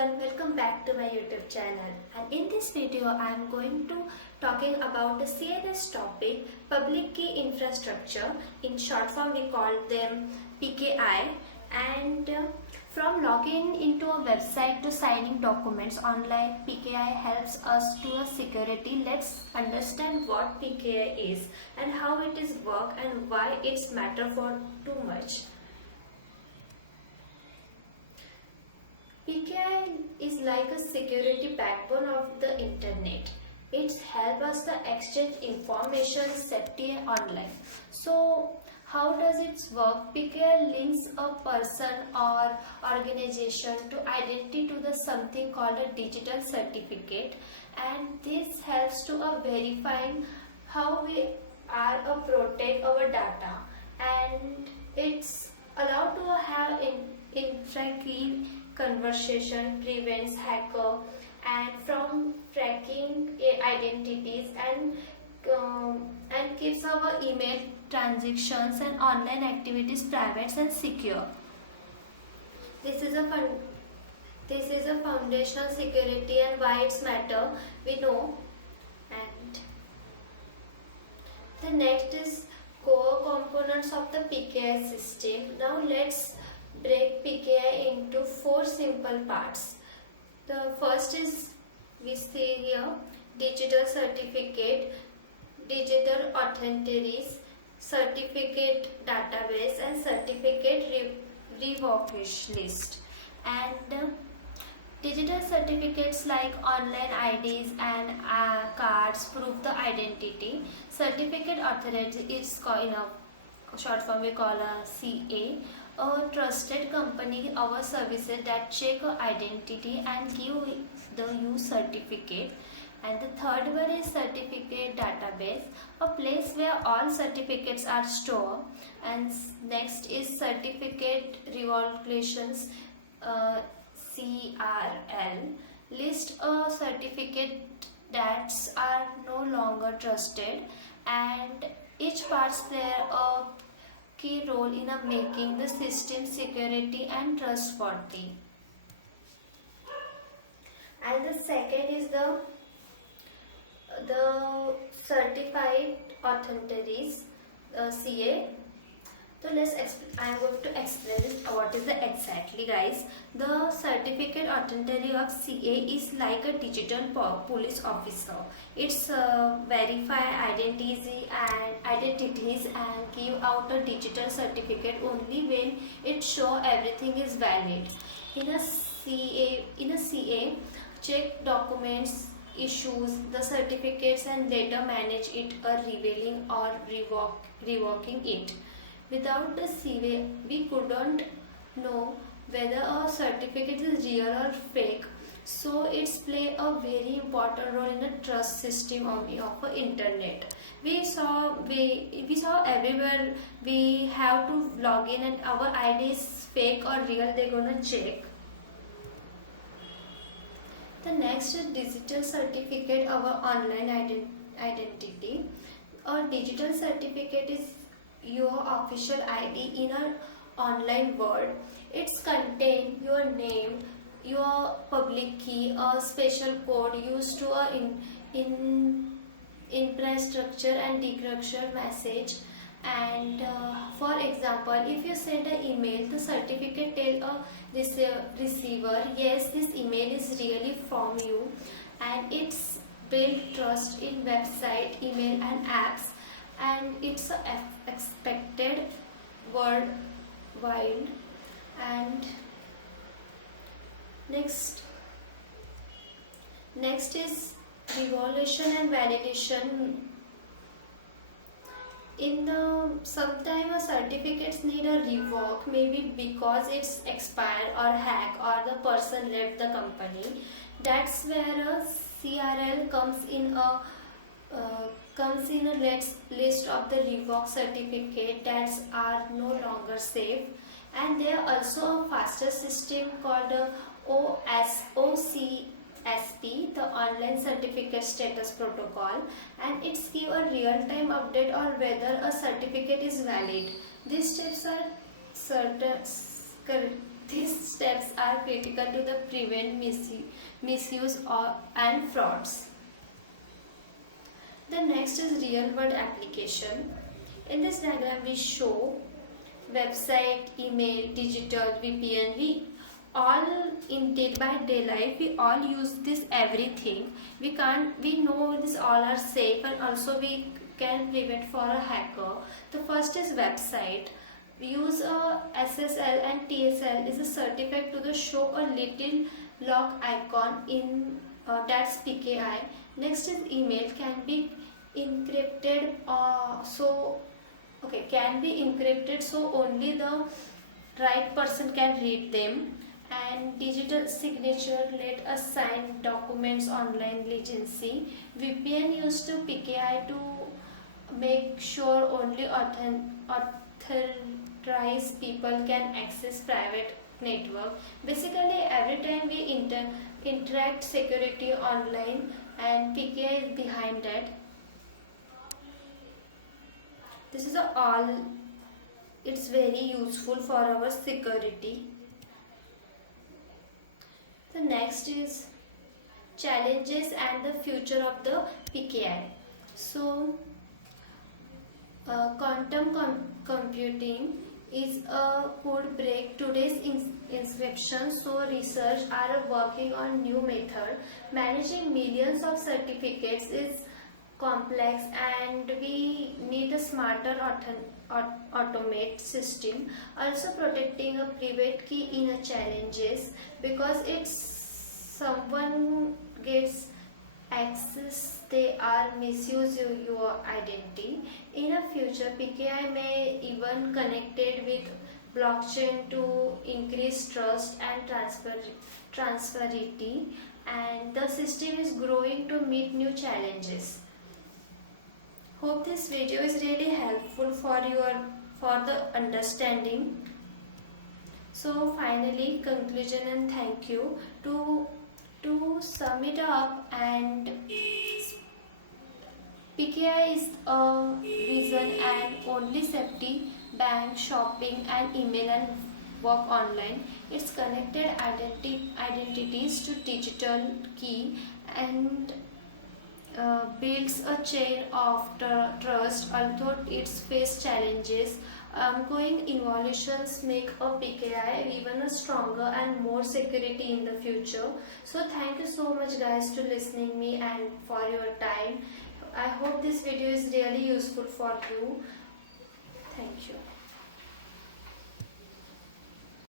everyone, welcome back to my YouTube channel, and in this video I am going to talking about the CNS topic, public key infrastructure. In short form we call them PKI. And from login into a website to signing documents online, PKI helps us to a security. Let's understand what PKI is and how it is work and why it's matter for too much. PKI is like a security backbone of the internet. It helps us to exchange information safety online. So how does it work? PKI links a person or organization to identity to the something called a digital certificate, and this helps to verifying how we are protect our data, and it's allowed to have infrankey conversation, prevents hacker and from tracking identities, and keeps our email transactions and online activities private and secure. This is a foundational security, and why it's matter we know. And the next is core components of the PKI system. Now let's break PKI into 4 simple parts. The first is, we see here, digital certificate, digital authentities, certificate database, and certificate revocation list. And digital certificates like online IDs and cards prove the identity. Certificate authority is called, in a short form we call a CA, a trusted company our services that check identity and give the use certificate. And the third one is certificate database, a place where all certificates are stored. And next is certificate revocations, CRL, list a certificate that are no longer trusted, and each part play a key role in making the system security and trustworthy. And the second is the certified authorities, CA. So I am going to explain what is the exactly, guys. The certificate authority of CA is like a digital police officer. It's verify identities and give out a digital certificate only when it show everything is valid. In a CA, check documents, issues the certificates, and later manage it, revealing or revoking it. Without the CA, we couldn't know whether a certificate is real or fake. So it's play a very important role in the trust system of the internet. We saw everywhere we have to log in and our ID is fake or real, they're gonna check. The next is digital certificate, our online identity. A digital certificate is your official ID in an online world. It's contain your name, your public key, a special code used to infrastructure and decryption message. And for example, if you send an email, the certificate tell a receiver, yes, this email is really from you, and it's build trust in website, email and apps, and it's expected worldwide. And next is revolution and validation. Sometime a certificates need a revoke, maybe because it's expired or hacked or the person left the company. That's where a CRL comes in a list of the revoked certificate that are no longer safe. And there are also a faster system called OCSP, the online certificate status protocol, and it's give a real-time update on whether a certificate is valid. These steps are critical to the prevent misuse and frauds. The next is real world application. In this diagram we show website, email, digital, VPN. We all in day by day life we all use this everything. We know this all are safe, and also we can prevent for a hacker. The first is website. We use a SSL and TSL is a certificate to the show a little lock icon in that's PKI. Next is email can be encrypted can be encrypted so only the right person can read them. And digital signature let us sign documents online legitimacy. VPN used to PKI to make sure only authorized people can access private network. Basically every time we interact security online, and PKI is behind that. This is all, it's very useful for our security. The next is challenges and the future of the PKI. So quantum computing is a could break today's encryption, so research are working on new method. Managing millions of certificates is complex, and we need a smarter automate system. Also protecting a private key in a challenges, because it's someone gets access, they are misuse your identity. In a future PKI may even connected with blockchain to increase trust and transparency, and the system is growing to meet new challenges. Hope this video is really helpful for the understanding. So finally conclusion and thank you. To sum it up, and PKI is a reason and only safety bank, shopping and email and work online. It's connected identities to digital key, and builds a chain of trust. Although it's face challenges, ongoing evolutions make a PKI even a stronger and more security in the future. So thank you so much guys to listening me and for your time. I hope this video is really useful for you. Thank you.